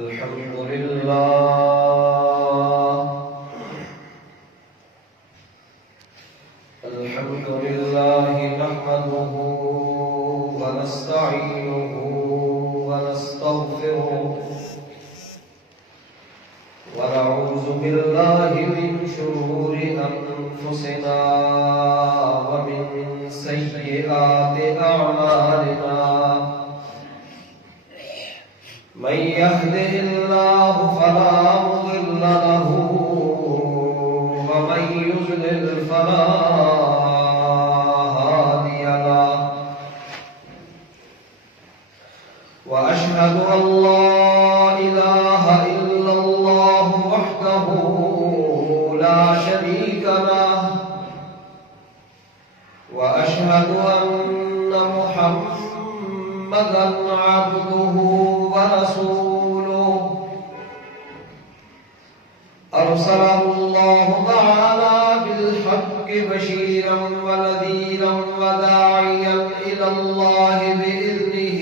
الحمد لله نحمده ونستعينه ونستغفره ونعوذ بالله من شرور أنفسنا ومن سيئات أعمالنا من يهده الله فلا مضل له ومن يضلل فلا هادي له وأشهد أن لا إله إلا الله وحده لا شريك له وأشهد أن محمدا عبده ورسوله أرسله الله تعالى بالحق بشيرا ونذيرا وداعيا إلى الله بإذنه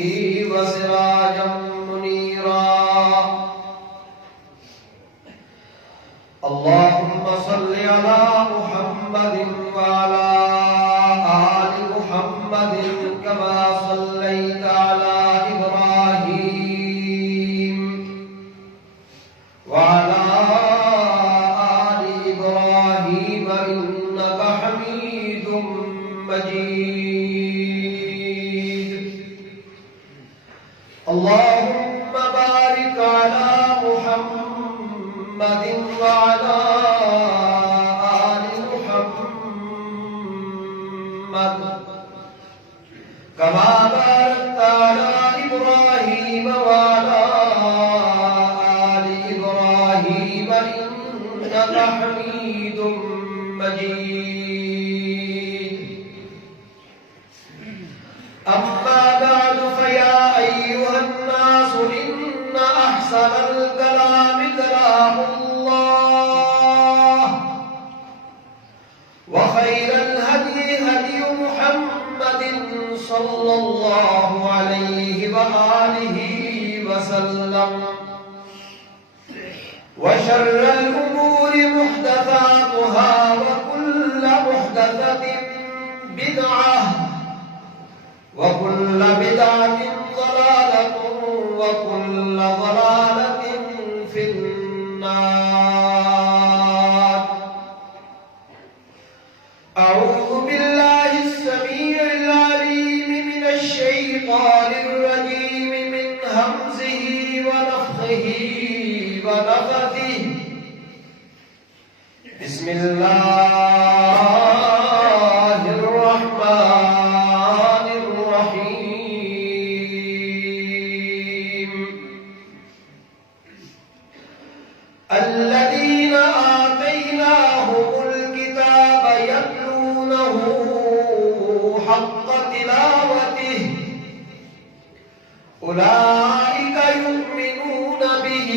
وسراجا منيرا اللهم صل على محمد وعلى آل محمد كما صليت على إبراهيم وعلى آل إبراهيم إنك حميد مجيد اللهم بارك على محمد وعلى آل محمد كما باركت على إبراهيم وعلى آل إبراهيم إنك حميد مجيد أما بعد فيا أيها الناس إن أحسن الكلام كلام الله وخير الهدي هدي محمد صلى الله عليه وآله وسلم وشر الأمور محدثاتها وكل محدثة بدعة وكل بدعة ضلالة وكل ضلالة في النار أعوذ بالله السميع العليم من الشيطان الرجيم من همزه ونفخه ونفثه بسم الله الرحمن الرحيم الذين آتيناهم الكتاب يتلونه حق تلاوته أولئك يؤمنون به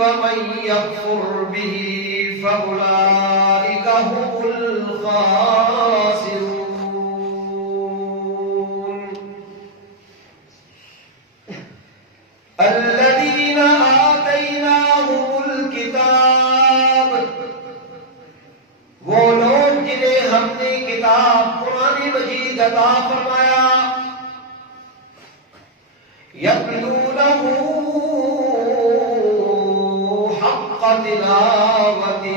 ومن يكفر به فأولئك هم الخاسرون الذين آتيناهم الكتاب وہ لوگ جنہیں ہم نے کتاب قرآن مجید عطا فرمایا یتلونہ حق تلاوتہ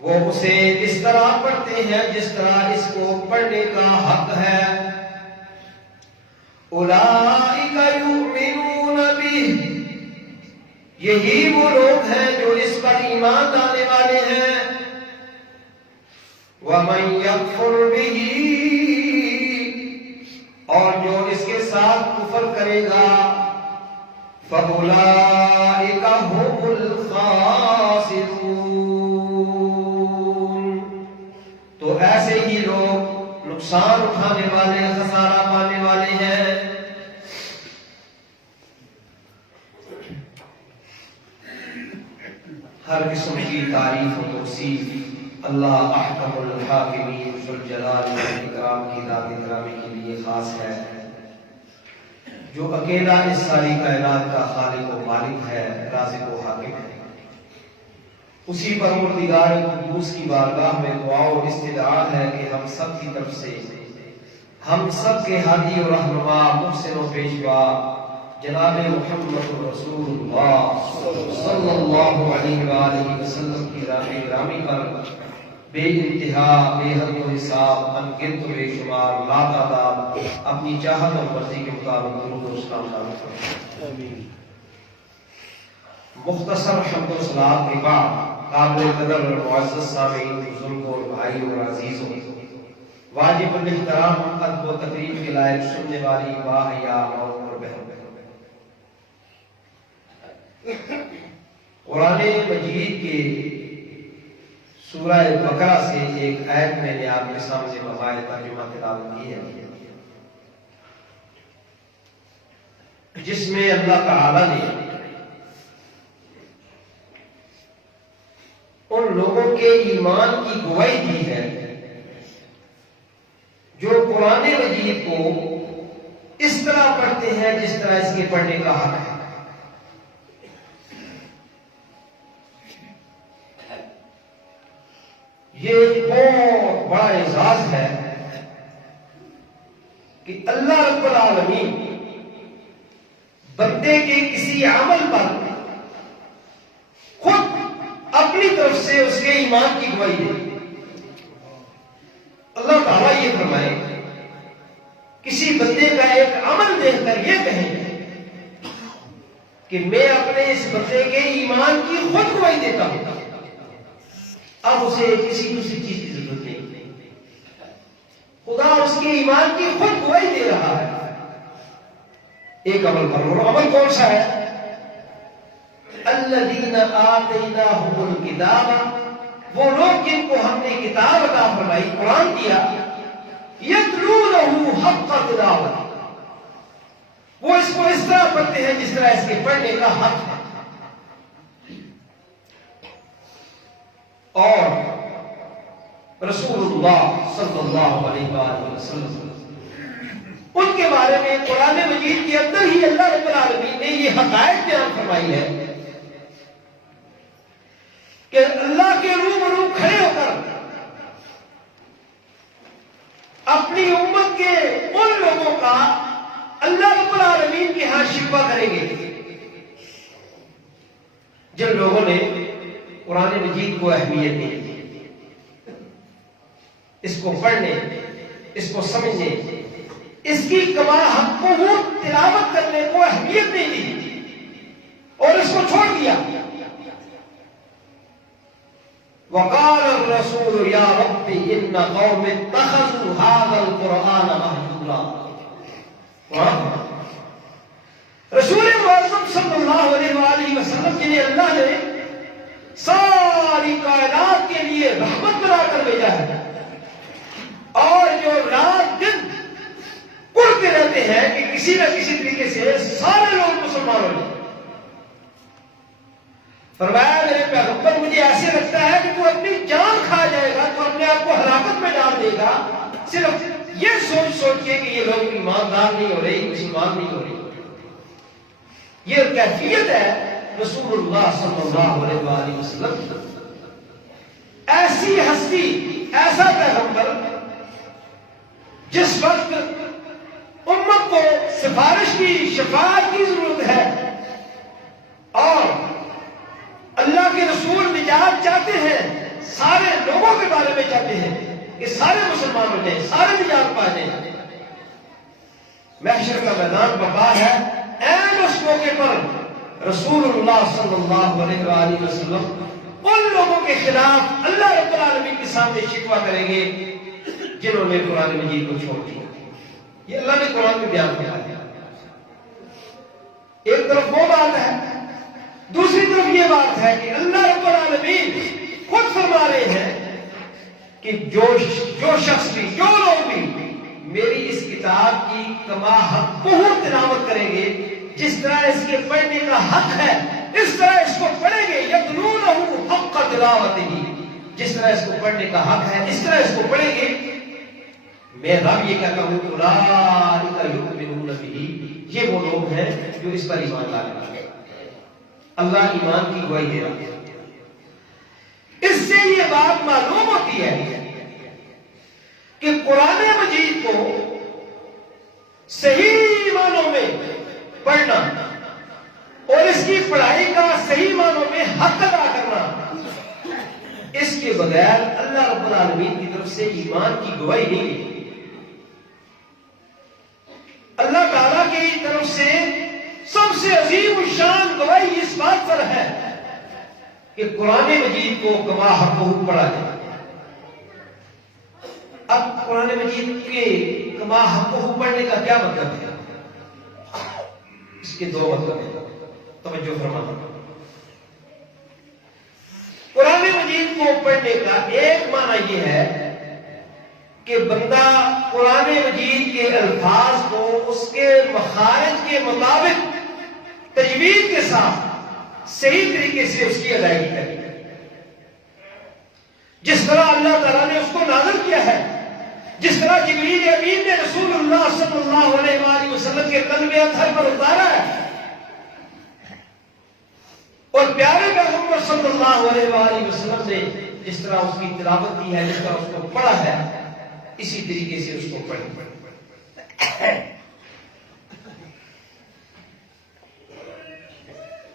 وہ اسے اس طرح پڑھتے ہیں جس طرح اس کو پڑھنے کا حق ہے اولئک یؤمنون بہ یہی وہ لوگ ہیں جو اس پر ایمان لانے والے ہیں وَمَن يَكْفُرْ بِهِ اور جو اس کے ساتھ کفر کرے گا فَأُولَئِكَ هُمُ الْخَاسِرُونَ تو ایسے ہی لوگ نقصان اٹھانے والے خسارہ پانے والے ہیں ہر قسم کی تعریف و توصیف اللہ احکم الحاکمین ذوالجلال والاکرام کی ذات گرامی کے لیے خاص ہے جو اکیلا اس ساری کائنات کا خالق و مالک ہے، رازق و حاکم ہے، اسی پروردگار قدوس کی بارگاہ میں دعا و استدعا ہے کہ ہم سب کی طرف سے ہم سب کے ہادی و رہنما محسن و پیشوا جناب محمد رسول اللہ صلی اللہ علیہ وآلہ وسلم کی راہ گرامی پر بے انتہا بے حد و حساب انگنت و بے شمار لا تعداد اپنی چاہت اور مرضی کے مطابق درود و سلام علیہ مختصر حمد و صلات کے بعد قابل قدر اور معزز سامعین بزرگوں بھائی اور عزیزوں، واجب الاحترام ادب و تقریب کے لائق سننے والی باحیا اور بہن، قرآن مجید کے سورہ بقرہ سے ایک آیت میں نے آپ کے سامنے بغیر ترجمہ تلاوت کی ہے، جس میں اللہ تعالی نے ان لوگوں کے ایمان کی گواہی دی ہے جو قرآن مجید کو اس طرح پڑھتے ہیں جس طرح اس کے پڑھنے کا حق ہے۔ یہ بہت بڑا اعزاز ہے کہ اللہ رب العالمین بندے کے کسی عمل پر خود اپنی طرف سے اس کے ایمان کی گواہی دے۔ اللہ تعالیٰ یہ فرمائے کسی بندے کا ایک عمل دیکھ کر یہ کہیں کہ میں اپنے اس بندے کے ایمان کی خود گواہی دیتا ہوں، اب اسے کسی دوسری چیز کی ضرورت نہیں، خدا اس کے ایمان کی خود گواہی دے رہا ہے ایک عمل پر۔ اور عمل کون سا ہے؟ الذین آتیناہم الکتاب، وہ لوگ جن کو ہم نے کتاب عطا فرمائی، قرآن دیا، یتلونہ حق تلاوتہ، وہ اس کو اس طرح پڑھتے ہیں جس طرح اس کے پڑھنے کا حق ہے۔ اور رسول اللہ صلی اللہ علیہ وآلہ وسلم ان کے بارے میں قرآن مجید کے اندر ہی اللہ رب العالمین نے یہ حقائق بیان فرمائی ہے کہ اللہ کے روبرو کھڑے ہو کر اپنی امت کے ان لوگوں کا اللہ رب العالمین کے ہاں شکوہ کریں گے جن لوگوں نے قرآن مجید کو اہمیت نہیں دی، اس کو پڑھنے، اس کو سمجھنے، اس کی کما حقوق تلاوت کرنے کو اہمیت نہیں دی اور اس کو چھوڑ دیا۔ وقال الرسول یا رب ان قوم اتخذوا هذا القرآن مهجورا، رسول معظم صلی اللہ علیہ وآلہ وسلم جنہیں اللہ نے ساری کائنات کے لیے رحمت بنا کر بھیجا ہے اور جو رات دن پڑھتے رہتے ہیں کہ کسی نہ کسی طریقے سے سارے لوگ مسلمان ہو جائیں، فرمایا میرے پیغمبر مجھے ایسے لگتا ہے کہ تو اپنی جان کھا جائے گا، تو اپنے آپ کو ہلاکت میں ڈال دے گا صرف یہ سوچ سوچ کے کہ یہ لوگ ایماندار نہیں ہو رہے، مسلمان نہیں ہو رہے۔ یہ کیفیت ہے رسول اللہ صلی اللہ علیہ وآلہ وسلم، ایسی ہستی، ایسا پیغمبر جس وقت امت کو سفارش کی، شفاعت کی ضرورت ہے اور اللہ کے رسول نجات چاہتے ہیں، سارے لوگوں کے بارے میں چاہتے ہیں کہ سارے مسلمان ہو جائیں، سارے نجات پا جائیں۔ محشر کا میدان بپا ہے، این اس موقع پر رسول اللہ صلی اللہ علیہ وآلہ وسلم ان لوگوں کے خلاف اللہ رب العالمین کے سامنے شکوہ کریں گے جنہوں نے قرآن مجید کو چھوڑ دیا۔ یہ اللہ نے قرآن میں بیان کیا ہے۔ ایک طرف وہ بات ہے، دوسری طرف یہ بات ہے کہ اللہ رب العالمین خود فرما رہے ہیں کہ جو شخص بھی، جو لوگ بھی میری اس کتاب کی کما حق تلاوت کریں گے، جس طرح اس کے پڑھنے کا حق ہے اس طرح اس کو پڑھیں گے، یتلونہ حق تلاوتہ، جس طرح اس کو پڑھنے کا حق ہے اس طرح اس کو پڑھیں گے، میں رب یہ کہتا ہوں اولئک یؤمنون بہ، یہ وہ لوگ ہیں جو اس پر ایمان لا رہے ہیں. اللہ ایمان کی گواہی دے رہا ہے. اس سے یہ بات معلوم ہوتی ہے کہ قرآن مجید کو صحیح معنوں میں پڑھنا اور اس کی پڑھائی کا صحیح معنوں میں حق ادا کرنا، اس کے بغیر اللہ رب العالمین کی طرف سے ایمان کی گواہی نہیں ہے. اللہ تعالیٰ کی طرف سے سب سے عظیم الشان گواہی اس بات پر ہے کہ قرآن مجید کو کما حقہ پڑھا جائے. اب قرآن مجید کے کما حقہ پڑھنے کا کیا مطلب ہے؟ اس کے دو مطلب ہیں، توجہ فرمانا. قرآن مجید کو پڑھنے کا ایک معنی یہ ہے کہ بندہ قرآن مجید کے الفاظ کو اس کے مخارج کے مطابق تجوید کے ساتھ صحیح طریقے سے اس کی ادائیگی کرے، جس طرح اللہ تعالیٰ نے اس کو نازل کیا ہے، جس طرح جبریل امین نے رسول اللہ صلی اللہ علیہ وآلہ وسلم کے قلب اطہر پر اتارا ہے، اور پیارے پیغمبر صلی اللہ علیہ وآلہ وسلم نے جس طرح اس کی تلاوت کی ہے، جس طرح اس کو پڑھا ہے، اسی طریقے سے اس کو پڑھیں.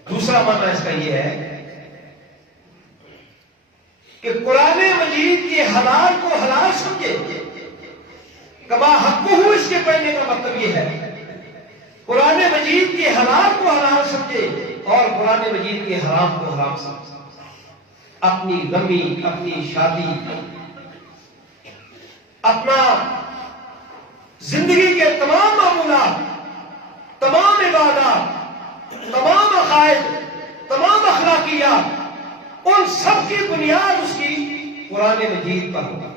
دوسرا معنی اس کا یہ ہے کہ قرآن مجید کے حلال کو حلال سمجھے. کما حقہ اس کے پڑھنے کا مطلب یہ ہے قرآن مجید کے حلال کو حلال سمجھے اور قرآن مجید کے حرام کو حرام سمجھے. اپنی غمی، اپنی شادی، اپنا زندگی کے تمام معمولات، تمام عبادات، تمام عقائد، تمام اخلاقیات، ان سب کی بنیاد اس کی قرآن مجید پر ہوگا.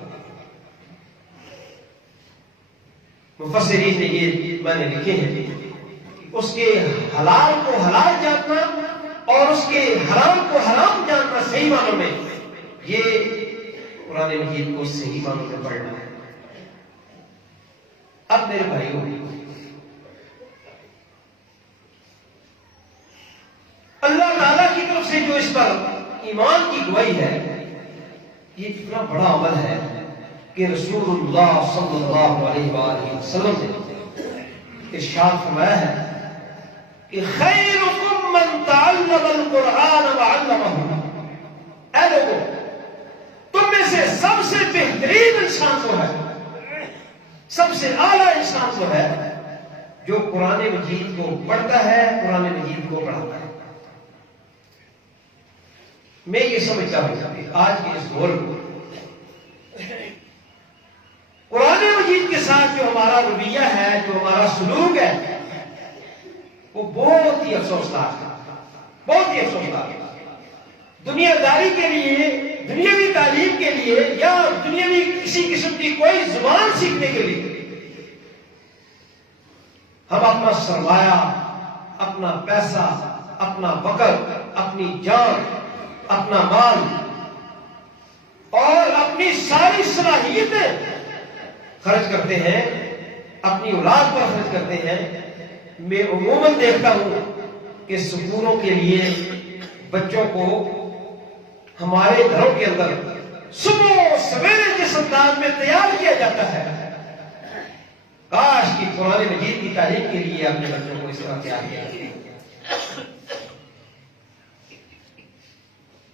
مفسرین نے یہ میں نے لکھے ہیں، اس کے حلال کو حلال جاننا اور اس کے حرام کو حرام جاننا صحیح معنوں میں، یہ قرآن مجید کو صحیح معنوں میں پڑھنا ہے. اب میرے بھائیوں، اللہ تعالیٰ کی طرف سے جو اس پر ایمان کی گواہی ہے، یہ اتنا بڑا عمل ہے کہ رسول اللہ صلی اللہ علیہ وآلہ وسلم نے ارشاد فرمایا ہے کہ خیرکم من تعلم القرآن وعلمہ. اے لوگوں، تم میں سے سب سے بہترین انسان وہ ہے، سب سے اعلیٰ انسان وہ ہے جو قرآن مجید کو پڑھتا ہے، قرآن مجید کو پڑھاتا ہے. میں یہ سمجھتا ہوں کہ آج کے اس دور کو قرآن مجید کے ساتھ جو ہمارا رویہ ہے، جو ہمارا سلوک ہے، وہ بہت ہی افسوسناک ہے، بہت ہی افسوسناک ہے. دنیا داری کے لیے، دنیاوی تعلیم کے لیے یا دنیاوی کسی قسم کی کوئی زبان سیکھنے کے لیے ہم اپنا سرمایہ، اپنا پیسہ، اپنا وقت، اپنی جان، اپنا مال اور اپنی ساری صلاحیتیں خرچ کرتے ہیں، اپنی اولاد پر خرچ کرتے ہیں. میں عموماً دیکھتا ہوں کہ سکولوں کے لیے بچوں کو ہمارے گھروں کے اندر صبح سویرے جس انداز میں تیار کیا جاتا ہے، کاش کہ قرآن مجید کی تعلیم کے لیے اپنے بچوں کو اس طرح تیار کیا جائے.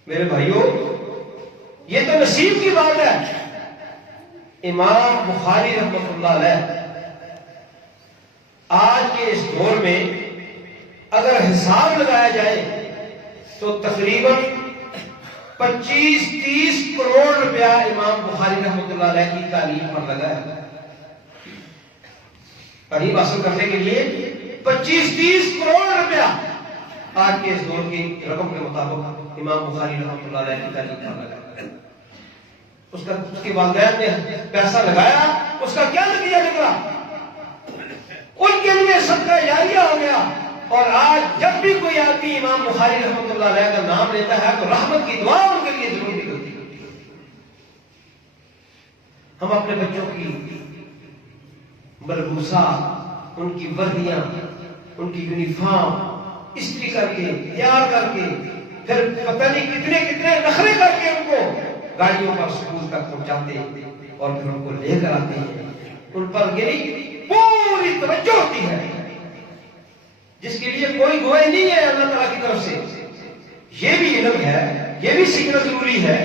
میرے بھائیوں، یہ تو نصیب کی بات ہے. امام بخاری رحمۃ اللہ علیہ آج کے اس دور میں اگر حساب لگایا جائے تو تقریباً 25-30 کروڑ روپیہ امام بخاری رحمۃ اللہ علیہ کی تعلیم پر لگا ہے. تعلیم حاصل کرنے کے لیے 25-30 کروڑ روپیہ آج کے اس دور کی رقم کے مطابق امام بخاری رحمۃ اللہ علیہ کی تعلیم پر لگا ہے. اس کے والدین نے پیسہ لگایا، اس کا کیا نتیجہ نکلا؟ ان کے لیے صدقہ جاریہ ہو گیا. اور آج جب بھی کوئی آدمی امام بخاری رحمۃ اللہ علیہ کا نام لیتا ہے تو رحمت کی دعا ان کے لیے ضرور نکلتی ہے. ہم اپنے بچوں کی ملبوسات، ان کی وردیاں، ان کی یونیفارم استری کر کے تیار کر کے پھر پتہ نہیں کتنے کتنے نخرے کر کے ان کو گاڑیوں پر سکول تک پہنچاتے اور پھر ان کو لے کر آتے ہیں. ان پر یعنی پوری توجہ ہوتی ہے جس کے لیے کوئی گوئی نہیں ہے اللہ تعالیٰ کی طرف سے. یہ بھی علم ہے, یہ بھی سیکھنا ضروری ہے,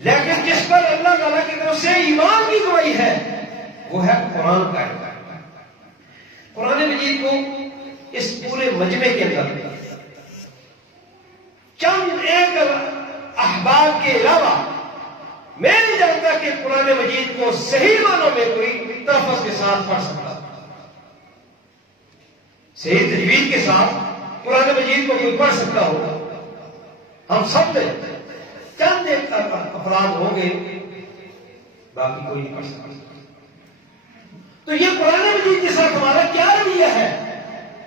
لیکن جس پر اللہ تعالیٰ کی طرف سے ایمان کی گواہی ہے وہ ہے قرآن کا. قرآن مجید کو اس پورے مجمع کے اندر چند ایک احباب کے علاوہ میں نہیں جانتا کہ قرآن مجید کو صحیح معنوں میں کوئی تلفظ کے ساتھ پڑھ سکتا, صحیح تجوید کے ساتھ قرآن مجید کو کوئی پڑھ سکتا ہوگا. ہم سب میں چند ایک افراد ہوں گے, باقی کوئی نہیں پڑھ سکتا. تو یہ قرآن مجید کے ساتھ ہمارا کیا رویہ ہے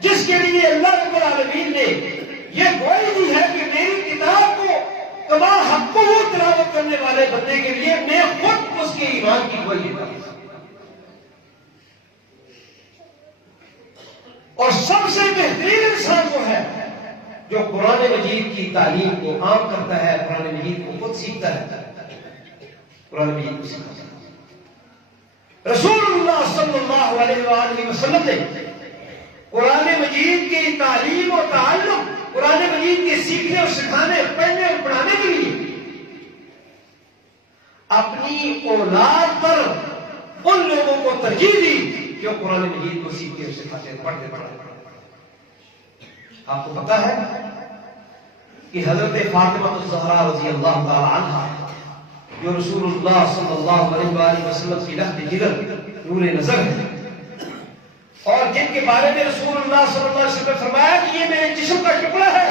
جس کے لیے اللہ رب العالمین نے یہ گواہی دی ہے کہ میری کتاب کو کما حق وہ تلاوت کرنے والے بندے کے لیے میں خود اس کے ایمان کی گواہی دیتا ہوں. اور سب سے بہترین انسان وہ ہے جو قرآن مجید کی تعلیم کو عام کرتا ہے, قرآن مجید کو خود سیکھتا ہے, قرآن مجید کو سیکھتا ہے. رسول اللہ صلی اللہ علیہ وآلہ وسلم نے قرآن مجید کی تعلیم و تعلم, قرآن مجید کے سیکھنے اور سکھانے, پڑھنے اور پڑھانے کے لیے اپنی اولاد پر ان لوگوں کو ترجیح دی جو قرآن مجید کو سیکھتے اور سکھاتے پڑھتے پڑھتے. آپ کو پتا ہے کہ حضرت فاطمہ الزہرا رضی اللہ تعالی عنہا جو رسول اللہ صلی اللہ علیہ وآلہ وسلم کی لحد جگر نور نظر ہے, اور جن کے بارے میں رسول اللہ صلی اللہ علیہ وسلم نے فرمایا کہ یہ میرے جسم کا ٹکڑا ہے,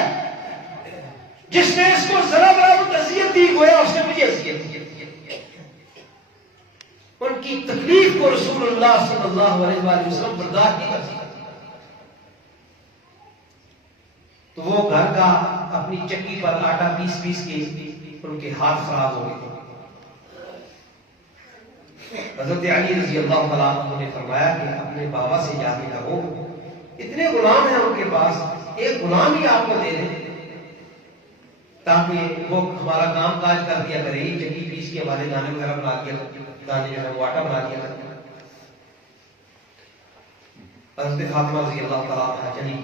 جس نے اس کو ذرا برابر اذیت دی گویا اس نے مجھے اذیت دی. ان کی تکلیف کو رسول اللہ صلی اللہ علیہ وآلہ وسلم برداشت نہیں کر سکتے. تو وہ گھر کا اپنی چکی پر آٹا پیس پیس کے ان کے ہاتھ خراب ہو گئے. حضرت علی رضی اللہ تعالیٰ عنہ نے فرمایا کہ اپنے بابا سے جا کے کہو, اتنے غلام ہیں ان کے پاس, ایک غلام ہی آپ کو دے دیں تاکہ وہ ہمارا کام کاج کر دیا کرے, چکی پیس کے ہمارے دانے وغیرہ بنا دیا, دانے جو ہے وہ آٹا بنا دیا کرے. حضرت فاطمہ رضی اللہ تعالیٰ عنہ چلی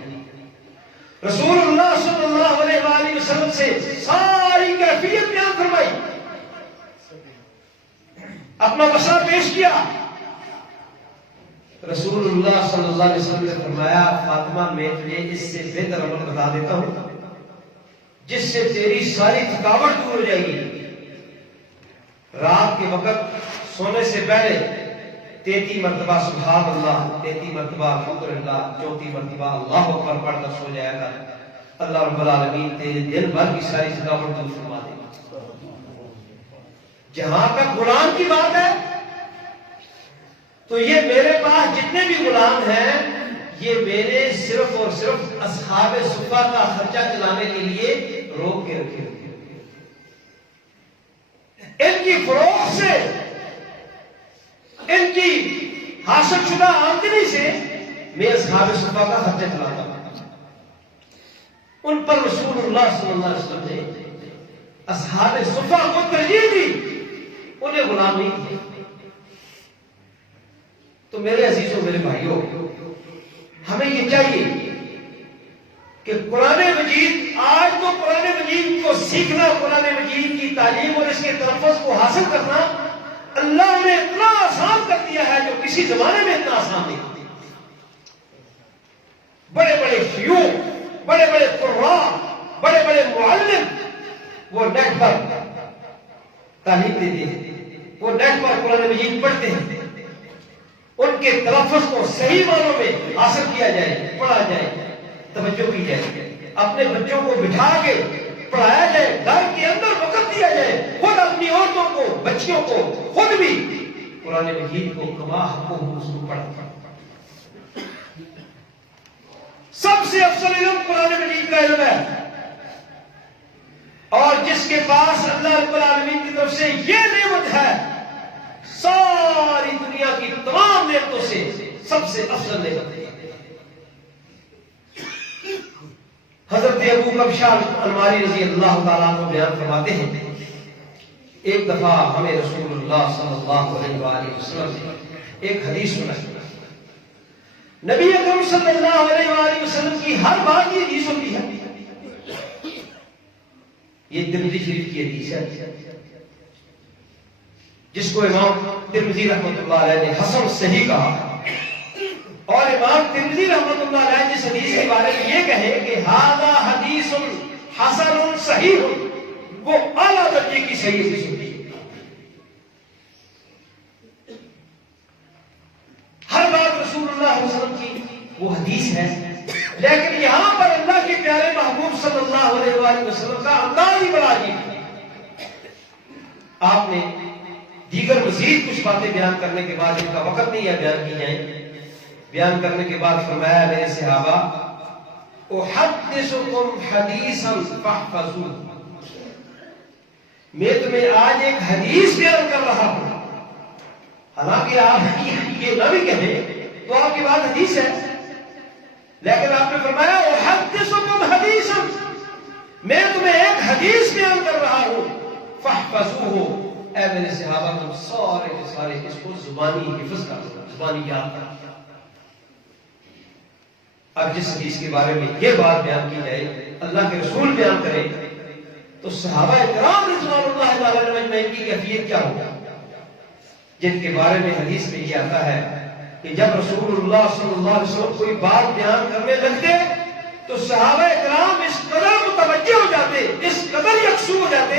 رسول اللہ صلی اللہ علیہ وآلہ وسلم سے ساری کیفیت بیان فرمائی, اپنا مسئلہ پیش کیا. رسول اللہ صلی اللہ علیہ وسلم نے فرمایا فاطمہ میں تجھے اس سے بہتر عمل بتا دیتا ہوں جس سے تیری ساری تھکاوٹ دور ہو جائے گی. رات کے وقت سونے سے پہلے 33 مرتبہ سبحان اللہ, 33 مرتبہ الحمدللہ, 34 مرتبہ اللہ اکبر پڑھ کر سو جایا کر. اللہ رب العالمین تیرے دن بھر کی ساری تھکاوٹ دور فرما دے گا. جہاں تک غلام کی بات ہے تو یہ میرے پاس جتنے بھی غلام ہیں یہ میرے صرف اور صرف اصحاب صفہ کا خرچہ چلانے کے لیے روک کے رکھے ہوئے. ان کی فروخت سے, ان کی حاصل شدہ آمدنی سے میں اصحاب صفہ کا خرچہ چلاتا ہوں. ان پر رسول اللہ صلی اللہ علیہ وسلم نے اصحاب صفہ کو ترجیح دی, انہیں غلام نہیں کیا. تو میرے عزیزوں, میرے بھائیوں, ہمیں یہ چاہیے کہ قرآن مجید, آج تو قرآن مجید کو سیکھنا, قرآن مجید کی تعلیم اور اس کے تلفظ کو حاصل کرنا اللہ نے اتنا آسان کر دیا ہے جو کسی زمانے میں اتنا آسان نہیں. بڑے بڑے شیوخ, بڑے بڑے قراء, بڑے بڑے معلم وہ نیٹ پر تعلیم دیتے ہیں, وہ نیٹ پر قرآن مجید پڑھتے ہیں. ان کے تلفظ کو صحیح معنوں میں حاصل کیا جائے, پڑھا جائے, توجہ کی جائے, اپنے بچوں کو بٹھا کے پڑھایا جائے, گھر کے اندر وقت دیا جائے, خود اپنی عورتوں کو, بچیوں کو, خود بھی قرآن مجید کو کما حق کو پڑھا. سب سے افضل علم قرآن مجید کا علم ہے, اور جس کے پاس اللہ رب العالمین کی طرف سے یہ نعمت ہے ساری دنیا کی تمام نعمتوں سے سب سے افضل نعمت ہے. حضرت ابو کبشہ انماری رضی اللہ تعالیٰ عنہ بیان فرماتے ہیں ایک دفعہ ہمیں رسول اللہ صلی اللہ علیہ وآلہ وسلم سے ایک حدیث سنائی. نبی اکرم صلی اللہ علیہ وآلہ وسلم کی ہر بات یہ حدیث ہوتی ہے. یہ ترمذی شریف کی حدیث ہے جس کو امام ترمذی رحمۃ اللہ علیہ نے حسن صحیح کہا. اور امام ترمذی رحمۃ اللہ علیہ جس حدیث کے بارے میں یہ کہے کہ ھذا حدیث حسن صحیح، وہ اعلیٰ درجے کی صحیح حدیث ہوتی ہے. ہر بات رسول اللہ علیہ وسلم کی وہ حدیث ہے، لیکن یہاں پر اللہ کے پیارے محبوب صلی اللہ علیہ وآلہ وسلم کا انداز ہی بڑا عجیب ہے. آپ نے دیگر مزید کچھ باتیں بیان کرنے کے بعد، ان کا وقت نہیں ہے بیان کی جائیں، بیان کرنے کے بعد فرمایا میرے صحابہ احدثکم حدیثا فاحفظوہ، میں تمہیں آج ایک حدیث بیان کر رہا ہوں. حالانکہ آپ یہ نہ بھی کہیں تو آپ کی بات حدیث ہے، لیکن آپ نے فرمایا احدثکم حدیثا، میں تمہیں ایک حدیث بیان کر رہا ہوں فاحفظوہ، اے میرے صحابہ تم سارے کے سارے اس کو زبانی حفظ کر لو، زبانی یاد کر. اب جس حدیث کے بارے میں یہ بات بیان کی جائے، اللہ کے رسول بیان کرے، تو صحابہ کرام رضوان اللہ تعالی علیہم اجمعین کی کیفیت کیا ہوگا، جن کے بارے میں حدیث میں یہ آتا ہے کہ جب رسول اللہ صلی اللہ علیہ وسلم کوئی بات بیان کرنے لگتے تو صحابہ کرام اس قدر متوجہ ہو جاتے، اس قدر یکسو ہو جاتے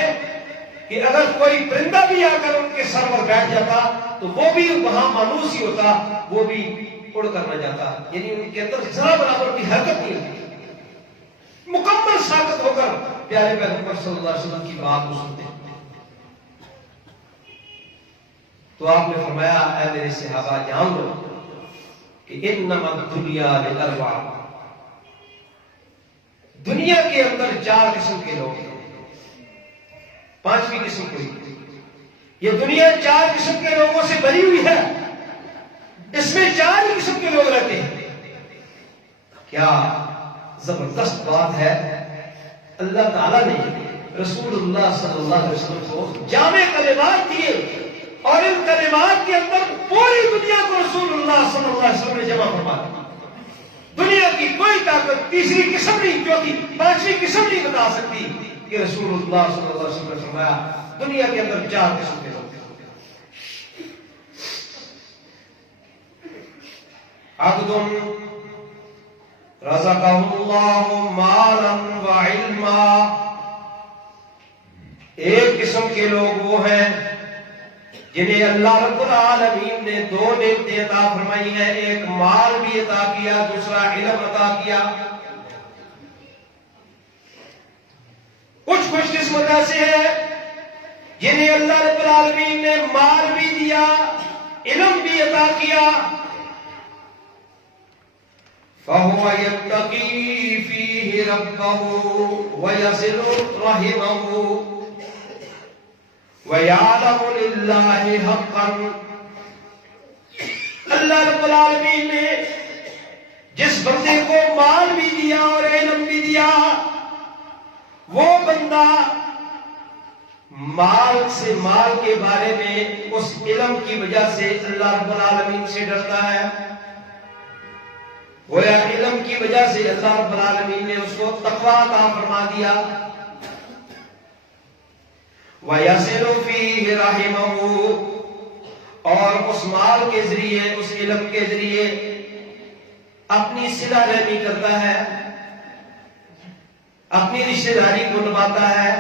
کہ اگر کوئی پرندہ بھی آ کر ان کے سر پر بیٹھ جاتا تو وہ بھی وہاں مانوس ہی ہوتا، وہ بھی اڑ کر نہ جاتا. یعنی ان کے اندر ذرا برابر کی حرکت نہیں ہوتی، مکمل ساکت ہو کر پیارے پیغمبر صلی اللہ علیہ وسلم کی بات کو سنتے. تو آپ نے فرمایا اے میرے صحابہ جان لو کہ انما الدنیا لاربع، دنیا کے اندر 4 قسم کے لوگ ہیں، 5ویں قسم کوئی. یہ دنیا 4 قسم کے لوگوں سے بھری ہوئی ہے، اس میں 4 ہی قسم کے لوگ رہتے ہیں. کیا زبردست بات ہے. اللہ تعالیٰ نے رسول اللہ صلی اللہ علیہ وسلم کو جامع کلمات دیے اور ان کلمات کے اندر پوری دنیا کو رسول اللہ صلی اللہ علیہ وسلم نے جمع فرما دیا. دنیا کی کوئی طاقت تیسری قسم نہیں، چوتھی 5ویں قسم نہیں بتا سکتی کہ رسول اللہ صلی اللہ علیہ وسلم نے فرمایا دنیا کے اندر 4 قسم کے لوگ. عبد رزقہ اللہ مالا وعلما، ایک قسم کے لوگ وہ ہیں جنہیں اللہ رب العالمین نے 2 نعمتیں عطا فرمائی ہیں، ایک مال بھی عطا کیا، دوسرا علم عطا کیا. کچھ خوش قسمت ایسے ہیں جنہیں اللہ رب العالمین نے مال بھی دیا، علم بھی عطا کیا. فَهُوَ يَتَّقِي فِيهِ رَبَّهُ وَيَصِلُ رَحِمَهُ وَيَعْلَمُ لِلَّهِ حَقًّا. اللہ رب العالمین نے جس بندے کو مال بھی دیا اور علم بھی دیا، وہ بندہ مال کے بارے میں اس علم کی وجہ سے اللہ رب العالمین سے ڈرتا ہے. گویا علم کی وجہ سے اللہ رب العالمین نے اس کو تقویٰ عطا فرما دیا. وَيَصِلُ فِيهِ رَحِمَهُ، اور اس مال کے ذریعے، اس علم کے ذریعے اپنی صلہ رحمی کرتا ہے، اپنی رشتہ داری کو نبھاتا ہے.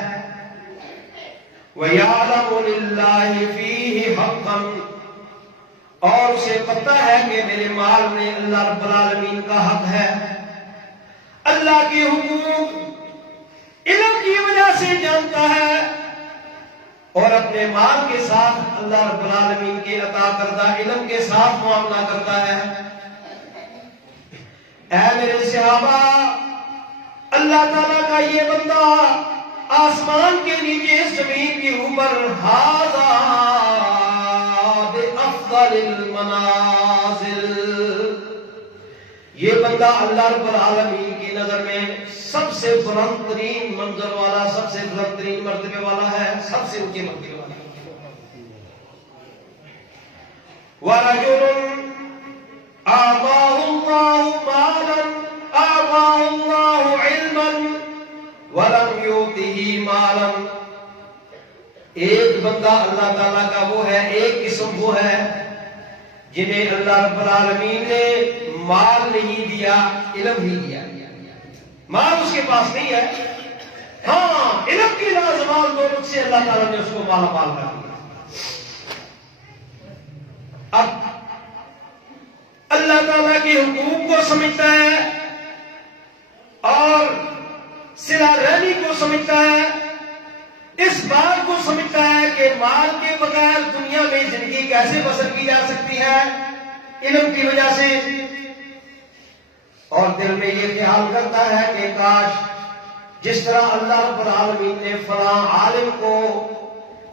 وَيَعْلَمُ لِلَّهِ فِيهِ حَقًّا، اور اسے پتہ ہے کہ میرے مال میں اللہ رب العالمین کا حق ہے. اللہ کے حقوق علم کی وجہ سے جانتا ہے اور اپنے مال کے ساتھ اللہ رب العالمین کے عطا کردہ علم کے ساتھ معاملہ کرتا ہے. اے میرے صحابہ، اللہ تعالیٰ کا یہ بندہ آسمان کے نیچے زمین کے اوپر ھذا بافضل المنازل، یہ بندہ اللہ رب العالمین کی نظر میں سب سے بلند ترین منظر والا، سب سے بلند ترین مرتبے والا ہے، سب سے اونچے مرتبے والا ہے۔ وَرَجُلٌ آتَاهُ اللَّهُ مَالًا آتَاهُ اللَّهُ عِلْمًا وَلَمْ يُؤْتِهِ مَالًا، ایک بندہ اللہ تعالیٰ کا وہ ہے، ایک قسم وہ ہے جنہیں اللہ رب العالمین نے مال نہیں دیا، علم ہی دیا۔ مال اس کے پاس نہیں ہے، ہاں علم کی لازمان دولت سے اللہ تعالیٰ نے اس کو مالا مال کر دیا۔ اب اللہ تعالیٰ کے حقوق کو سمجھتا ہے اور صلہ رحمی کو سمجھتا ہے، اس بات کو سمجھتا ہے کہ مال کے بغیر دنیا میں زندگی کیسے بسر کی جا سکتی ہے علم کی وجہ سے، اور دل میں یہ خیال کرتا ہے کہ کاش جس طرح اللہ رب العالمین نے فلاں عالم کو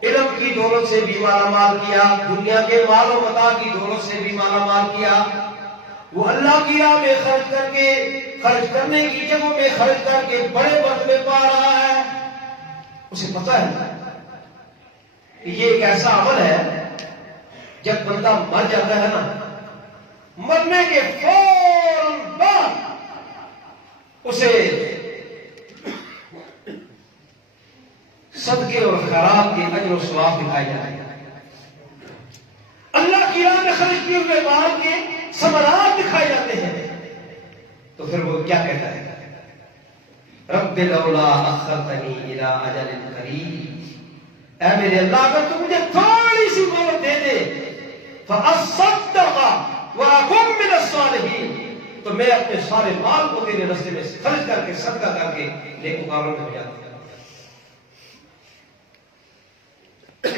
علم کی دولت سے بھی مالا مال کیا، دنیا کے مال و متاع کی دولت سے بھی مالا مال کیا، وہ اللہ کی راہ میں خرچ کرنے کی جگہوں میں خرچ کر کے بڑے مرتبے پا رہا ہے۔ اسے پتا ہے کہ یہ ایک ایسا عمل ہے جب بندہ مر جاتا ہے نا، مرنے کے فوراً بعد اسے صدقے اور خیرات کے اجر و ثواب دکھائے جائیں، اللہ کی راہ میں خرچ کیے ہوئے مال کے ثمرات دکھائے جاتے ہیں۔ تو پھر وہ کیا کہتا ہے؟ رب لولا اخرتنی الی اجل قریب، اے میرے اللہ اگر تو مجھے تھوڑی سی مہلت دے دے، فاصدق واکن من الصالحین، تو میں اپنے سارے مال کو تیرے راستے میں خرچ کر کے صدقہ کر کے نیکوکاروں میں ہو جاتا ہوں۔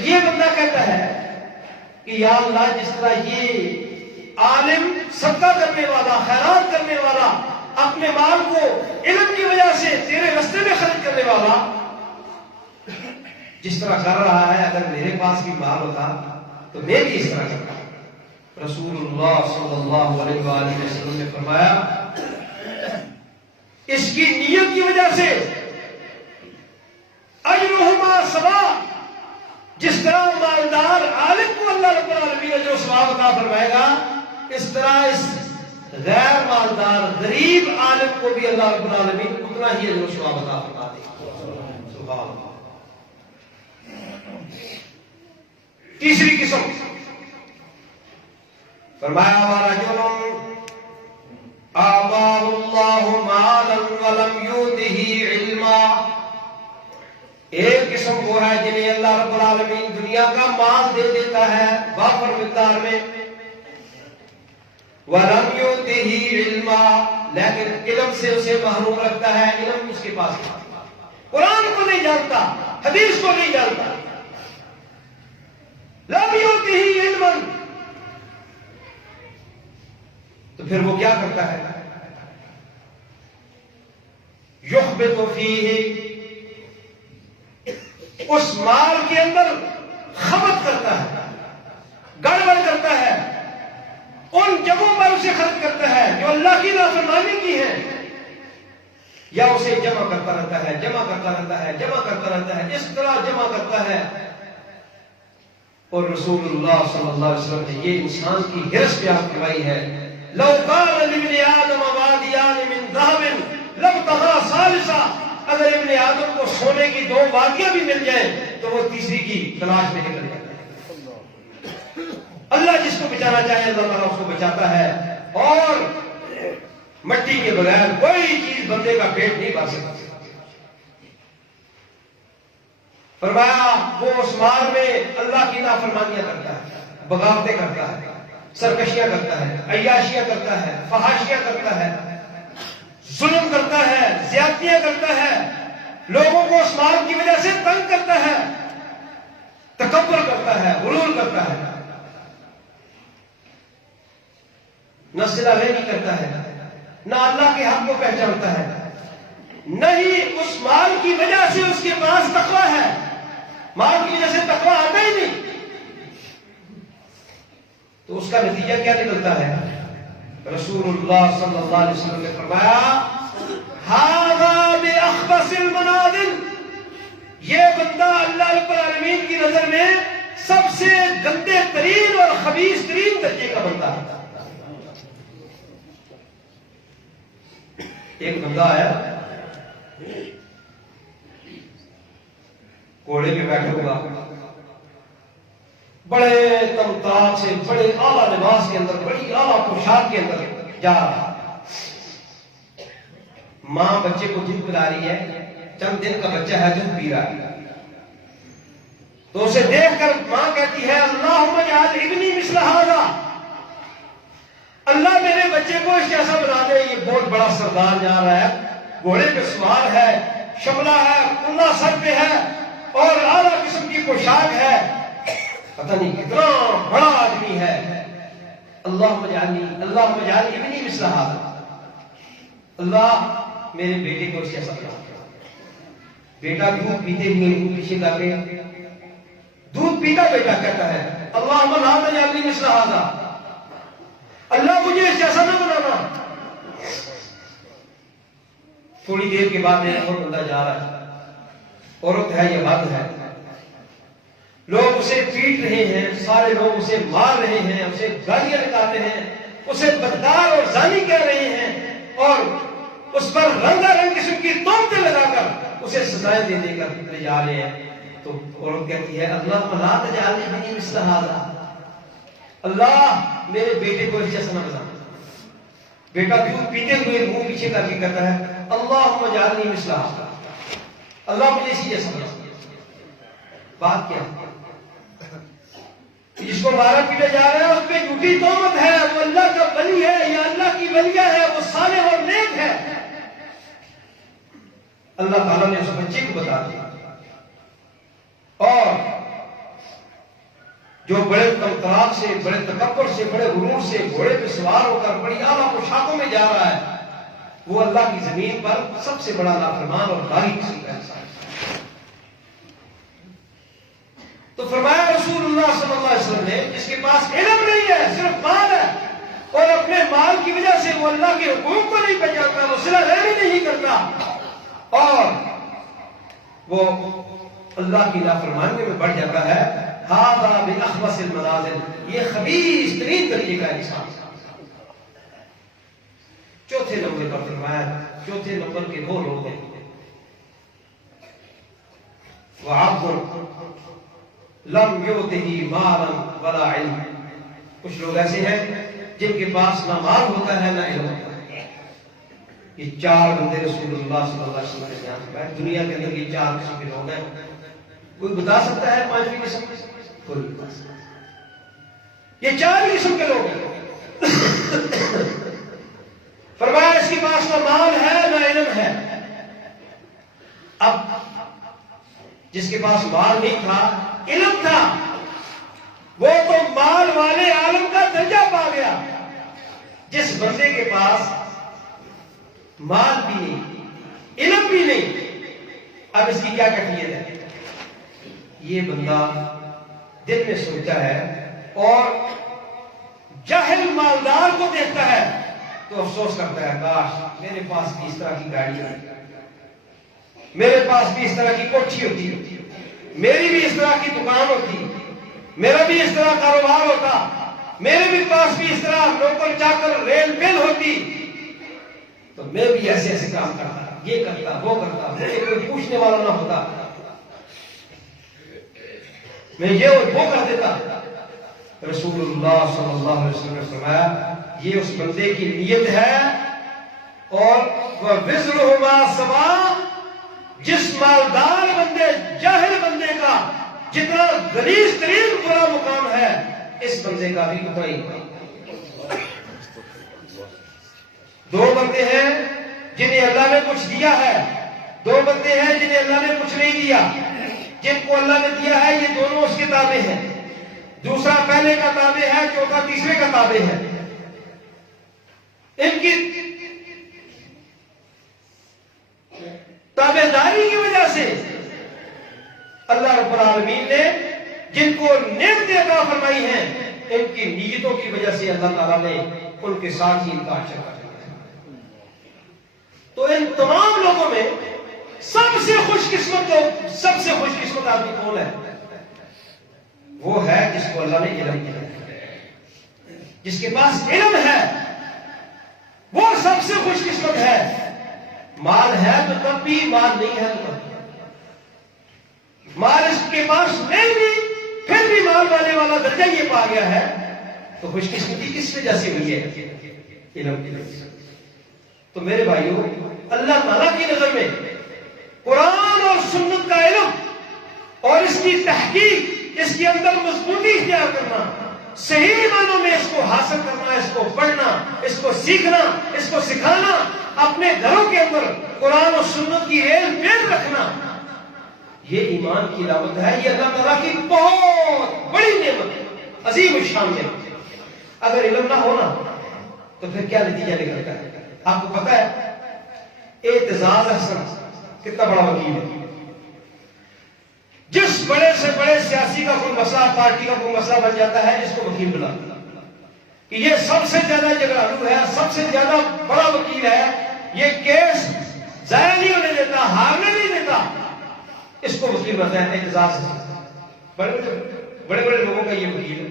یہ بندہ کہتا ہے کہ یا اللہ جس طرح یہ عالم صدقہ کرنے والا، خیرات کرنے والا، اپنے مال کو علم کی وجہ سے تیرے راستے میں خرچ کرنے والا جس طرح کر رہا ہے، اگر میرے پاس بھی مال ہوتا تو میں بھی اس طرح کرتا۔ رسول اللہ صلی اللہ علیہ وآلہ وسلم نے فرمایا اس کی نیت کی وجہ سے اجرہما سوا، جس طرح مالدار عالم کو اللہ رب العالمین اجر و ثواب عطا فرمائے گا، اس طرح اس غیر مالدار غریب عالم کو بھی اللہ رب العالمین اتنا ہی اجر و ثواب عطا فرما دے گا۔ سبحان اللہ۔ تیسری قسم فرمایا وَرَجُلٌ آتَاهُ اللَّهُ مَالًا وَلَمْ يُؤْتِهِ عِلْمًا، ایک قسم وہ ہے جنہیں اللہ رب العالمین دنیا کا مال دے دیتا ہے وافر مقدار میں، وَلَمْ يُؤْتِهِ عِلْمًا، لیکن علم سے اسے محروم رکھتا ہے، علم اس کے پاس نہیں، قرآن کو نہیں جانتا، حدیث کو نہیں جانتا۔ لَمْ يُؤْتِهِ عِلْمًا، تو پھر وہ کیا کرتا ہے؟ يُخْبِطُ فِيهِ، اس مال کے اندر خبط کرتا ہے، گڑبڑ کرتا ہے، ان جگہوں پر اسے خرچ کرتا ہے جو اللہ کی نافرمانی کی ہے، یا اسے جمع کرتا رہتا ہے، جمع کرتا رہتا ہے، جمع کرتا رہتا ہے، اس طرح جمع کرتا ہے۔ اور رسول اللہ صلی اللہ علیہ وسلم نے یہ انسان کی ہرس بیان کروائی ہے، لو قال لابن آدم وادیان من ذهب لابتغى ثالثا، اگر ابن آدم کو سونے کی دو وادیاں بھی مل جائیں تو وہ تیسری کی تلاش میں نکل جاتا ہے۔ اللہ جس کو بچانا چاہے اللہ تعالیٰ اس کو بچاتا ہے، اور مٹی کے بغیر کوئی چیز بندے کا پیٹ نہیں بھر سکتی۔ فرمایا وہ اس مال میں اللہ کی نافرمانیاں کرتا ہے، بغاوتیں کرتا ہے، سرکشیاں کرتا ہے، عیاشیاں کرتا ہے، فحاشیاں کرتا ہے، ظلم کرتا ہے، زیادتیاں کرتا ہے، لوگوں کو اس مال کی وجہ سے تنگ کرتا ہے، تکبر کرتا ہے، غرور کرتا ہے، نہ صلہ رحمی کرتا ہے، نہ اللہ کے حق کو پہچانتا ہے، نہ ہی اس مال کی وجہ سے اس کے پاس تقویٰ ہے، مال کی وجہ سے تقویٰ آتا ہی نہیں، تو اس کا نتیجہ کیا نکلتا ہے؟ رسول اللہ صلی اللہ علیہ وسلم نے فرمایا ھذا باخبث المنازل، یہ بندہ اللہ رب العالمین کی نظر میں سب سے گندے ترین اور خبیث ترین درجے کا بندہ ہے۔ ایک بندہ آیا گھوڑے پہ بیٹھا ہوا، بڑے تمتاز سے، بڑے اعلیٰ لباس کے اندر، بڑی اعلیٰ پوشاک کے اندر جا رہا۔ ماں بچے کو دودھ پلا رہی ہے، چند دن کا بچہ ہے، دودھ پی رہا ہے، تو اسے دیکھ کر ماں کہتی ہے اللہم اجعل ابنی مثل ھذا، اللہ میرے بچے کو اس جیسا بنا دے۔ یہ بہت بڑا سردار جا رہا ہے، گھوڑے پہ سوار ہے، شملہ ہے، کلا سر پہ ہے اور اعلیٰ قسم کی پوشاک ہے، پتہ نہیں کتنا بڑا آدمی ہے۔ اللہم اجعل ابنی مثل ھذا، اللہ میرے بیٹے کو اس جیسا بنا دے۔ بیٹا دودھ پیتے ہوئے منہ پیچھے کر کے، دودھ پیتا بیٹا کہتا ہے اللہم لا تجعلنی مثل ھذا، اللہ مجھے اس جیسا نہ بنانا۔ تھوڑی دیر کے بعد ایک اور بندہ جا رہا ہے، عورت ہے یا مرد ہے، لوگ اسے پیٹ رہے ہیں، سارے لوگ اسے مار رہے ہیں، اسے گالیاں نکالتے ہیں، اسے بدکار اور زانی کہہ رہے ہیں اور اس پر رنگا رنگ قسم کی تہمتیں لگا کر اسے سزائیں دے دے کر لے جا رہے ہیں۔ تو عورت کہتی ہے اللہم لا تجعلنی ابنی مثل ھذا، اللہ میرے بیٹے کو اس جیسا نہ بنا۔ بیٹا دودھ پیتے ہوئے منہ پیچھے کر کے کہتا ہے اللہم اجعلنی مثل ھذا، اللہ مجھے اسی جیسا بنا۔ بات کیا؟ جس کو مارا پیٹا جا رہا ہے اس پہ جھوٹی تہمت ہے، وہ اللہ کا ولی ہے یا اللہ کی ولیہ ہے، وہ صالح اور نیک ہے۔ اللہ تعالیٰ نے اس بچے کو بتا دیا، اور جو بڑے طمطراق سے، بڑے تکبر سے، بڑے غرور سے گھوڑے پہ سوار ہو کر بڑی اعلیٰ پوشاکوں میں جا رہا ہے، وہ اللہ کی زمین پر سب سے بڑا نافرمان اور بھاری قسم کا انسان ہے۔ تو فرمایا رسول اللہ صلی اللہ علیہ وسلم نے جس کے پاس علم نہیں ہے، صرف مال ہے، اور اپنے مال کی وجہ سے وہ اللہ کے حقوق کو نہیں پہچانتا، وہ صلہ رحمی نہیں کرتا اور وہ اللہ کی نافرمانی میں بڑھ جاتا ہے، ھذا باخبث المنازل، یہ خبیث ترین طریقے کا انسان۔ چوتھے نمبر پر فرمایا، چوتھے نمبر کے وہ لوگ ہیں وَعَبْدٌ لم یؤتہ مالا ولا علم، کچھ لوگ ایسے ہیں جن کے پاس نہ مال ہوتا ہے نہ علم ہوتا ہے۔ یہ چار بندے رسول اللہ صلی اللہ علیہ وسلم نے بیان کیا ہے۔ دنیا کے اندر یہ چار قسم کے لوگ ہیں، کوئی بتا سکتا ہے پانچویں قسم؟ کوئی بتا سکتا ہے۔ یہ چار قسم کے لوگ ہیں۔ فرمایا اس کے پاس نہ مال ہے نہ علم ہے۔ اب جس کے پاس مال نہیں تھا، علم تھا، وہ تو مال والے عالم کا درجہ پا گیا۔ جس بندے کے پاس مال بھی نہیں، علم بھی نہیں، اب اس کی کیا کیفیت ہے؟ یہ بندہ دل میں سوچتا ہے اور جاہل مالدار کو دیکھتا ہے تو افسوس کرتا ہے کاش میرے پاس بھی اس طرح کی گاڑی ہوتی، میرے پاس بھی اس طرح کی کوٹھی ہوتی، میری بھی اس طرح کی دکان ہوتی، میرا بھی اس طرح کاروبار ہوتا، میرے بھی پاس بھی اس طرح نوکر چاکر ریل مل ہوتی، تو میں بھی ایسے ایسے کام کرتا، یہ کرتا وہ کرتا، مجھے کوئی پوچھنے والا نہ ہوتا، میں یہ اور وہ کر دیتا۔ رسول اللہ صلی اللہ علیہ وسلم نے فرمایا یہ اس بندے کی نیت ہے، اور وَوِزْرُهُمَا سَوَاءٌ، جس مالدار بندے، جاہل بندے کا جتنا غلیظ ترین برا مقام ہے، اس بندے کا بھی اتنا ہی۔ دو بندے ہیں جنہیں اللہ نے کچھ دیا ہے، دو بندے ہیں جنہیں اللہ نے کچھ نہیں دیا۔ جن کو اللہ نے دیا ہے یہ دونوں اس کے تابع ہیں، دوسرا پہلے کا تابع ہے، چوتھا تیسرے کا تابع ہے۔ ان کی تابعداری کی وجہ سے اللہ رب العالمین نے جن کو نعمتیں عطا فرمائی ہیں، ان کی نیتوں کی وجہ سے اللہ تعالیٰ نے ان کے ساتھ ہی ان کا حشر کر دیا ہے۔ تو ان تمام لوگوں میں سب سے خوش قسمت آدمی کون ہے؟ وہ ہے جس کو اللہ نے علم دیا ہے، جس کے پاس علم ہے وہ سب سے خوش قسمت ہے۔ مال ہے تو تب بھی، مال نہیں ہے تو تب بھی، مال اس کے پاس نہیں بھی پھر بھی مال والے والا درجہ یہ پا گیا ہے، تو خوش قسمتی کس وجہ سے ہوئی ہے؟ علم کی وجہ سے۔ تو میرے بھائیوں، اللہ تعالیٰ کی نظر میں قرآن اور سنت کا علم اور اس کی تحقیق، اس کے اندر مضبوطی اختیار کرنا، صحیح معنوں میں اس کو حاصل کرنا، اس کو پڑھنا، اس کو سیکھنا، اس کو سکھانا، اپنے گھروں کے اندر قرآن اور سنت کی علم رکھنا، یہ ایمان کی علامت ہے۔ یہ اللہ تعالیٰ کی بہت بڑی نعمت ہے، عظیم الشان نعمت ہے۔ اگر علم نہ ہونا تو پھر کیا نتیجہ نکلتا ہے؟ آپ کو پتا ہے اعتزاز احسن کتنا بڑا وکیل ہے۔ جس بڑے سے بڑے سیاسی کا کوئی مسئلہ، پارٹی کا کوئی مسئلہ بن جاتا ہے، اس کو وکیل بنا کہ یہ سب سے زیادہ جھگڑالو ہے، سب سے زیادہ بڑا وکیل ہے، یہ کیس ضائع نہیں ہونے دیتا، ہارنے نہیں دیتا، اس کو وکیل بناتا ہے۔ اعتزاز بڑے بڑے لوگوں کا یہ وکیل ہے۔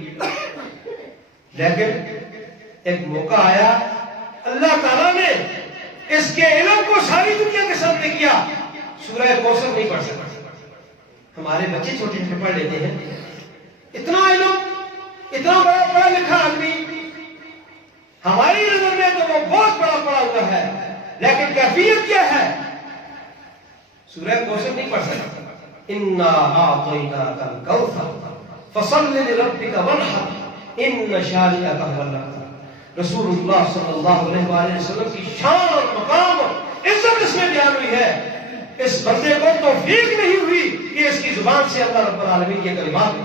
لیکن ایک موقع آیا، اللہ تعالیٰ نے اس کے علم کو ساری دنیا کے سامنے کیا۔ سورہ کوثر نہیں پڑھ سکتا، ہمارے بچے چھوٹے چھوٹے پڑھ لیتے ہیں، اتنا علم، اتنا بڑا پڑھا لکھا آدمی، ہماری نظر میں تو وہ بہت بڑا پڑھا ہوا ہے، لیکن کیفیت کیا ہے؟ سورہ کوثر نہیں پڑھ سکتا۔ اِنَّا أَعْطَيْنَاكَ الْكَوْثَرَ فَصَلِّ لِرَبِّكَ وَانْحَرْ إِنَّ شَانِئَكَ هُوَ الْأَبْتَرُ۔ رسول اللہ صلی اللہ علیہ وآلہ وسلم کی شان اور مقام اور عزت اس میں بیان ہوئی ہے۔ اس بندے کو توفیق نہیں ہوئی کہ اس کی زبان سے اللہ رب العالمین کے کلمات ہیں۔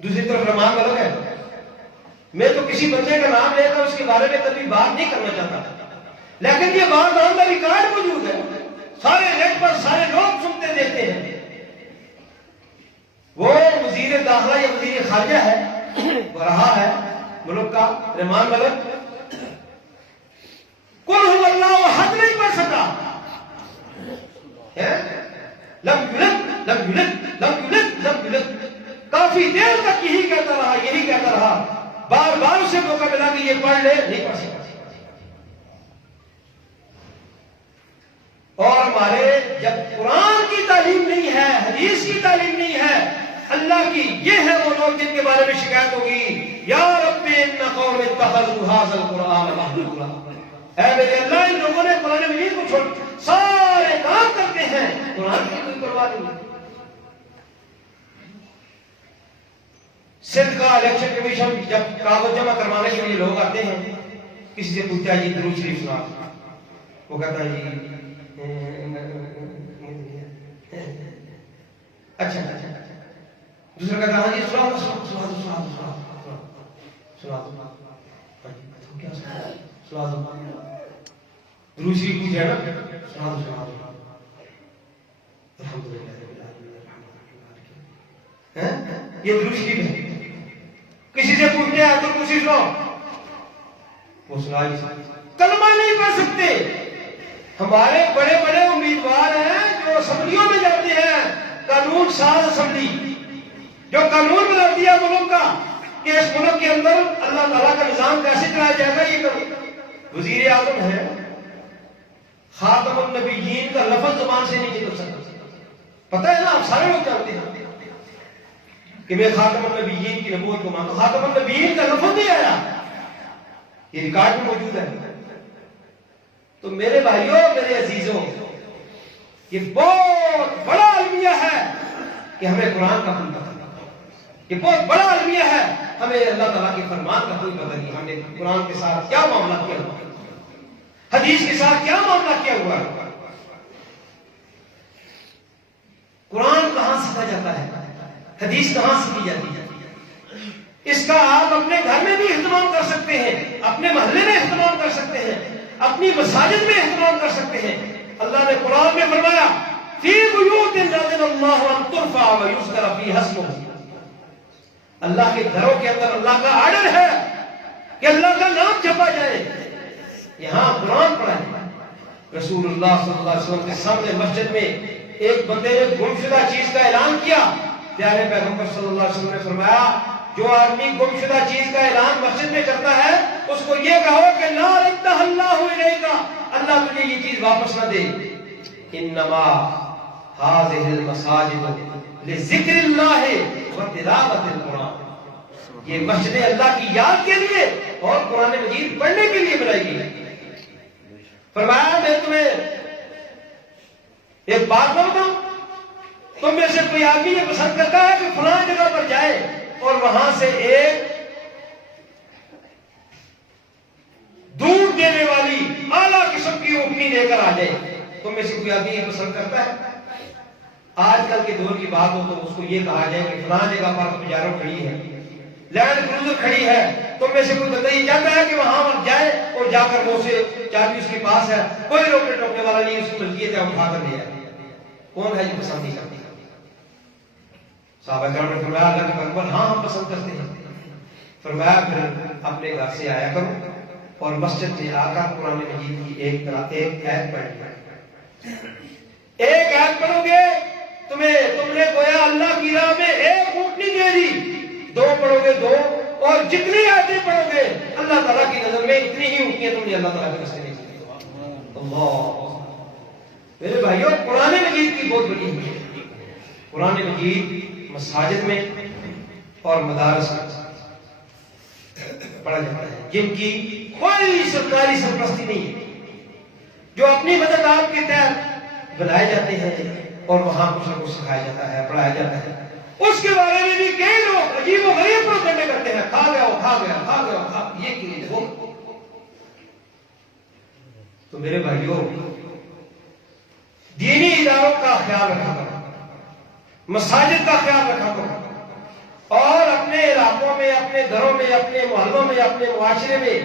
دوسری طرف رحمان الگ ہے، میں تو کسی بندے کا نام لے کر اس کے بارے میں کبھی بات نہیں کرنا چاہتا، لیکن یہ بات آن کا ریکارڈ موجود ہے، سارے نیٹ پر سارے لوگ سنتے دیتے ہیں۔ وہ وزیر داخلہ یا وزیر خارجہ ہے، وہ رہا ہے ملک کا، رحمان ملک قل هو اللہ احد نہیں پڑھ سکا، لم یلد لم یلد لم یلد لم یلد، کافی دیر تک یہی کہتا رہا، بار بار اسے موقع ملا کہ یہ پڑھ لے، نہیں پڑھ سکا۔ اور ہمارے جب قرآن کی تعلیم نہیں ہے، حدیث کی تعلیم نہیں ہے، اللہ کی، یہ ہے وہ لوگ جن کے بارے میں شکایت ہوگی، یا رب ان قوم اتخذوا ھذا القرآن مہجورا، اے میرے اللہ ان لوگوں نے قرآن مجید کو چھوڑ، سارے کام کرتے ہیں، قرآن کی کوئی پرواہ نہیں۔ سندھ کا الیکشن کمیشن جب کاغذ جمع کروانے کے لیے لوگ آتے ہیں، کسی سے پوچھتا ہے جی درود شریف سنا، وہ کہتا ہے جی اچھا، دوسرا کہتا ہے جی درود شریف پوچھے نا، یہ درود شریف ہے۔ کسی سے پوچھتے ہیں تو کچھ سنو، وہ سنا کلمہ نہیں پڑھ سکتے۔ ہمارے بڑے بڑے امیدوار ہیں جو اسمبلیوں میں جاتے ہیں، قانون ساز اسمبلی جو قانون بناتی ہے ملک کا کہ اس ملک کے اندر اللہ تعالیٰ کا نظام کیسے چلایا جائے گا، یہ کرو۔ وزیر اعظم ہے، خاتم النبیین کا لفظ زبان سے نہیں نکل سکتا، پتہ ہے نا، آپ سارے لوگ جانتے ہیں کہ میں خاتم النبیین کی نبوت کو مانتا ہوں، خاتم النبیین کا لفظ نہیں آیا، یہ ریکارڈ میں موجود ہے۔ تو میرے بھائیوں، میرے عزیزوں، یہ بہت بڑا المیہ ہے کہ ہمیں قرآن کا کوئی پتہ نہیں، یہ بہت بڑا المیہ ہے ہمیں اللہ تعالیٰ کے فرمان کا کوئی پتہ نہیں، ہم نے قرآن کے ساتھ کیا معاملہ کیا ہوا ہے، حدیث کے ساتھ کیا معاملہ کیا ہوا ہے، قرآن کہاں سیکھا جاتا ہے، حدیث کہاں سیکھی جاتی ہے۔ اس کا آپ اپنے گھر میں بھی اہتمام کر سکتے ہیں، اپنے محلے میں اہتمام کر سکتے ہیں، اپنی مساجد میں اہتمام کر سکتے ہیں۔ اللہ نے قرآن میں فرمایا فی بیوت اذن اللہ ان ترفع ویذکر فیہا اسمہ، اللہ کے گھروں کے اندر اللہ کا آرڈر ہے کہ اللہ کا نام جپا جائے، یہاں قرآن پڑھا ہے۔ رسول اللہ صلی اللہ علیہ وسلم کے سامنے مسجد میں ایک بندے نے گمشدہ چیز کا اعلان کیا، پیارے پیغمبر صلی اللہ علیہ وسلم نے فرمایا جو آدمی گمشدہ چیز کا اعلان مسجد میں کرتا ہے اس کو یہ کہو کہ لا ردہ اللہ الیک، اللہ تجھے یہ چیز واپس نہ دے۔ انما هذه المساجد لذکر اللہ وتلاوت القرآن، یہ مسجد اللہ کی یاد کے لیے اور قرآن مجید پڑھنے کے لیے بنائی گئی۔ فرمایا میں تمہیں ایک بات بتاؤں، تم میں سے کوئی آدمی یہ پسند کرتا ہے کہ فلاں جگہ پر جائے اور وہاں سے ایک دودھ دینے والی اعلیٰ قسم کی اونٹنی لے کر آ جائے؟ تم میں سے کوئی آدمی یہ پسند کرتا ہے؟ آج کل کے دور کی بات ہو تو اس کو یہ کہا جائے کہ فلاں جگہ پر پجارو کھڑی ہے، لینڈ کروزر کھڑی ہے، تم میں سے کوئی بتائیے چاہتا ہے کہ وہاں پر جائے اور جا کر وہ سے چابی اس کے پاس ہے، کوئی روکنے ٹوکنے والا نہیں، اس کی ملکیت ہے، اٹھا کر لے آئے؟ کون ہے جو پسند نہیں کرتی؟ صحابہ کرام نے فرمایا اللہ کے پیغمبر ہاں ہم پسند کرتے ہیں۔ فرمایا پھر اپنے گھر سے آیا کرو اور مسجد میں آ کر قرآن مجید کی ایک آیت پڑھی، ایک آیت پڑھو گے تم نے گویا اللہ کی راہ میں ایک اونٹنی دے دی، دو پڑھو گے دو، اور جتنی آیتیں پڑھو گے اللہ تعالیٰ کی نظر میں اتنی ہی اونٹنیاں تم نے اللہ تعالیٰ کے راستے میں دی۔ اللہ میرے بھائیوں، قرآن مجید کی بہت بڑی ہے۔ قرآن مجید مساجد میں اور مدارس میں پڑھا جاتا ہے، جن کی کوئی سرکاری سرپرستی نہیں ہے، جو اپنی مدد آپ کے تحت بنائے جاتے ہیں اور وہاں کچھ نہ کچھ سکھایا جاتا ہے، پڑھایا جاتا ہے۔ اس کے بارے میں بھی کئی لوگ عجیب و غریب پروپیگنڈے کرتے ہیں، کھا گیا کھا گیا کھا گیا، یہ کی وہ۔ تو میرے بھائیوں، دینی اداروں کا خیال رکھا کرو، مساجد کا خیال رکھا کرو، اور اپنے علاقوں میں، اپنے گھروں میں، اپنے محلوں میں، اپنے معاشرے میں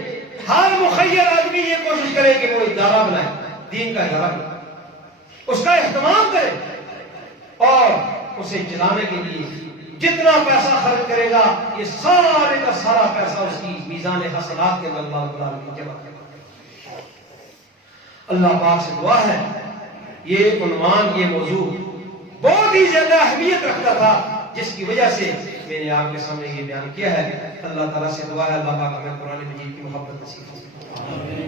ہر مخیر آدمی یہ کوشش کرے کہ وہ ادارہ بنائے، دین کا ادارہ بنائے، اس کا اہتمام کرے اور اسے چلانے کے لیے جتنا پیسہ خرچ کرے گا یہ سارے کا سارا پیسہ اس کی میزان حسنات کے اندر اللہ تعالیٰ جمع کرے گا۔ اللہ پاک سے دعا ہے، یہ عنوان، یہ موضوع بہت ہی زیادہ اہمیت رکھتا تھا، جس کی وجہ سے میں نے آپ کے سامنے یہ بیان کیا ہے۔ اللہ تعالیٰ سے دعا ہے اللہ پاک ہمیں قرآن مجید کی محبت نصیب فرمائے۔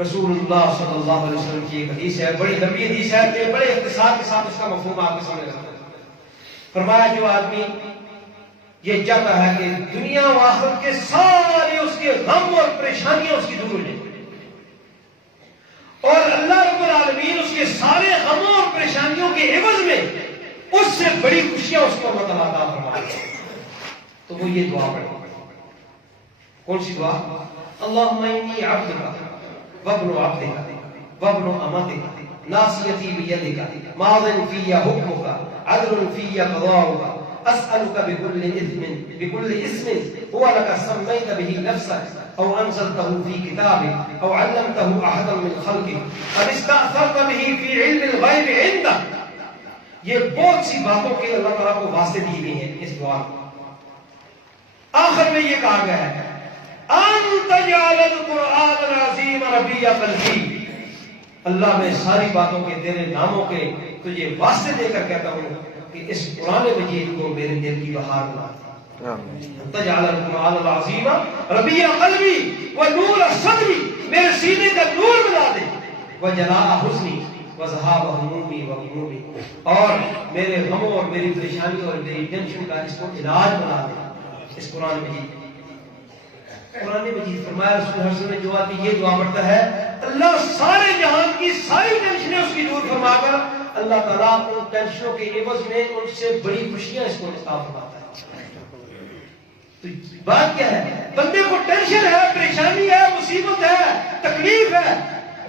رسول اللہ صلی اللہ علیہ وسلم کی ایک حدیث ہے، بڑی لمبی حدیث ہے، کہ بڑے اختصار کے ساتھ اس کا مفہوم آپ کے سامنے رکھتا ہے۔ فرمایا جو آدمی یہ چاہتا ہے کہ دنیا و آخرت کے سارے اس کے غم اور پریشانیاں اس کی دور ہو جائیں، اور اللہ رب العالمین اس کے سارے غموں اور پریشانیوں کے عوض میں اس سے بڑی خوشیاں اس کو اللہ تعالیٰ عطا فرمائے، تو وہ یہ دعا پڑھے۔ کون سی دعا؟ اللہم انی عبدک وابن عبدک وابن امتک ناصیتی بیدک ماض فی حکمک عدل فی قضاؤک اسألک بكل اسم هو لك سميت به نفسك او انزلته في كتابك او علمته احدا من خلقك او استأثرت به في علم الغیب عندك۔ یہ بہت سی باتوں کے اللہ تعالیٰ کو واسطے دی گئی ہیں اس دعا میں۔ آخر میں یہ کہا گیا ہے انت جعل القرآن العظیم ربیع قلبی، اللہ میں ساری باتوں کے تیرے ناموں کے تجھے واسطے دے کر کہتا ہوں کہ اس قرآن مجید کو میرے دل کی بہار بنا دے۔ انت جعل القرآن العظیم ربیع قلبی ونور صدری، میرے سینے کا نور بنا دے، وجلاء حزنی وذهاب همومی وغمومی، اور میرے غموں اور میری پریشانی اور میری ٹینشن کا اس کو علاج بنا دے۔ اس قرآن مجید فرمایا رسول اللہ صلی اللہ علیہ وسلم نے جو آدمی یہ دعا پڑھتا ہے اللہ سارے جہان کی ساری ٹینشنیں اس کی دور فرما کر اللہ تعالیٰ ان ٹینشنوں کے عوض میں ان سے بڑی خوشیاں اس کو عطا فرماتا ہے۔ تو بات کیا ہے؟ بندے کو ٹینشن ہے، پریشانی ہے، مصیبت ہے، تکلیف ہے،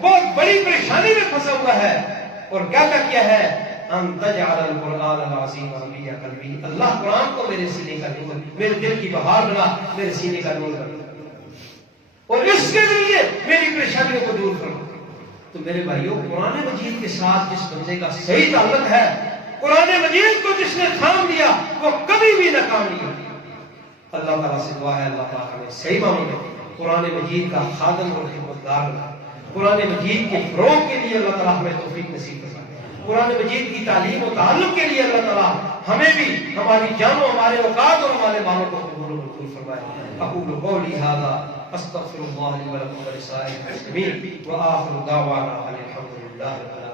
بہت بڑی پریشانی میں پھنسا ہوا ہے، اور کیا ہے ان تجعل القرآن العظیم ربیع قلبی، اللہ قرآن کو میرے سینے کا نور، میرے دل کی بہار بنا، میرے سینے کا نور بنا، اور اس کے ذریعے میری پریشانیوں کو دور کرو۔ تو میرے بھائیوں، قرآن مجید کے ساتھ جس بندے کا صحیح تعلق ہے، قرآن مجید کو جس نے تھام لیا وہ کبھی بھی ناکام نہیں ہوگا۔ اللہ تعالیٰ سے دعا ہے اللہ تعالیٰ ہمیں صحیح معنوں میں قرآن مجید کا خادم اور خدمتگار بنا، قرآن مجید کے فروغ کے لیے اللہ تعالیٰ ہمیں توفیق نصیب فرمائے، قرآن مجید کی تعلیم و تعلق کے لیے اللہ تعالیٰ ہمیں بھی ہماری جانوں، ہمارے اوقات اور ہمارے مالوں کو قبول و منظور فرمائے۔ اقول قولی ھذا استغفر اللہ لی ولکم ولسائر المسلمین وآخر دعوانا ان الحمد للہ رب العالمین۔